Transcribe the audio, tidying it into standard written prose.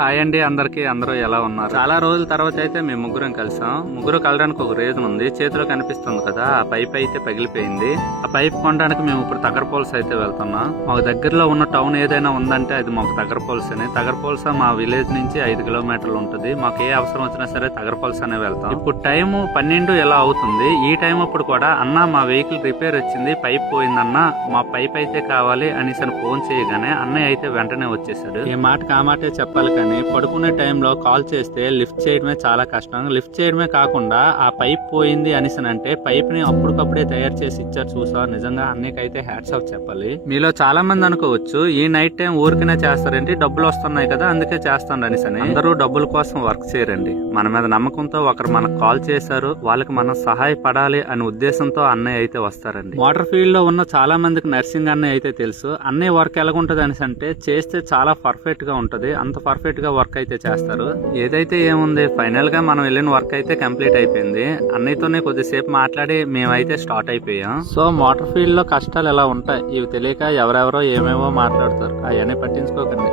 Hi అండి అందరికి. అందరూ ఎలా ఉన్నారు? చాలా రోజుల తర్వాత అయితే మేము ముగ్గురం కలిసాం. ముగ్గురు కలడానికి ఒక రీజన్ ఉంది. చేతిలో కనిపిస్తుంది కదా, ఆ పైప్ అయితే పగిలిపోయింది. ఆ పైప్ కొనడానికి మేము ఇప్పుడు తగరపోల్స్ అయితే వెళ్తున్నాం. మాకు దగ్గరలో ఉన్న టౌన్ ఏదైనా ఉందంటే అది మాకు తగరపోల్స్ అని. తగరపోల్స మా విలేజ్ నుంచి 5 కిలోమీటర్లు ఉంటుంది. మాకు ఏ అవసరం వచ్చినా సరే తగరపోల్స్ అనే వెళ్తాం. ఇప్పుడు టైం 12 ఎలా అవుతుంది. ఈ టైం అప్పుడు కూడా అన్న మా వెహికల్ రిపేర్ వచ్చింది, పైప్ పోయిందన్న, మా పైప్ అయితే కావాలి అనేసి ఫోన్ చేయగానే అన్నయ్య అయితే వెంటనే వచ్చేసాడు. ఏ మాటకి ఆ మాటే చెప్పాలి కానీ పడుకునే టైంలో కాల్ చేస్తే లిఫ్ట్ చేయడమే చాలా కష్టం. లిఫ్ట్ చేయడమే కాకుండా ఆ పైప్ పోయింది అనేసనంటే పైప్ ని అప్పటికప్పుడే తయారు చేసి ఇచ్చారు. చూసా, నిజంగా అన్నయ్యకైతే హ్యాట్స్ ఆఫ్ చెప్పాలి. మీలో చాలా మంది అనుకోవచ్చు, ఈ నైట్ టైం ఊరికనే చేస్తారేంటి, డబ్బులు వస్తున్నాయి కదా అందుకే చేస్తాను అనేసని. అందరూ డబ్బుల కోసం వర్క్ చేయరండి. మన మీద నమ్మకంతో ఒకరు మనకు కాల్ చేశారు, వాళ్ళకి మనం సహాయపడాలి అనే ఉద్దేశంతో అన్నయ్య అయితే వస్తారండి. మోటార్ ఫీల్డ్ లో ఉన్న చాలా మందికి నర్సింగ్ అన్నయ్య అయితే తెలుసు. అన్నయ్య వర్క్ ఎలాగుంటది అనేసి అంటే చేస్తే చాలా పర్ఫెక్ట్ గా ఉంటది. అంత పర్ఫెక్ట్ గా వర్క్ అయితే చేస్తారు. ఏదైతే ఏముంది, ఫైనల్ గా మనం వెళ్ళిన వర్క్ అయితే కంప్లీట్ అయిపోయింది. అన్నయ్యతోనే కొద్దిసేపు మాట్లాడి మేమైతే స్టార్ట్ అయిపోయాం. సో మోటార్ ఫీల్డ్ లో కష్టాలు ఎలా ఉంటాయి ఇవి తెలియక ఎవరెవరో ఏమేమో మాట్లాడతారు. అవన్నీ పట్టించుకోకండి.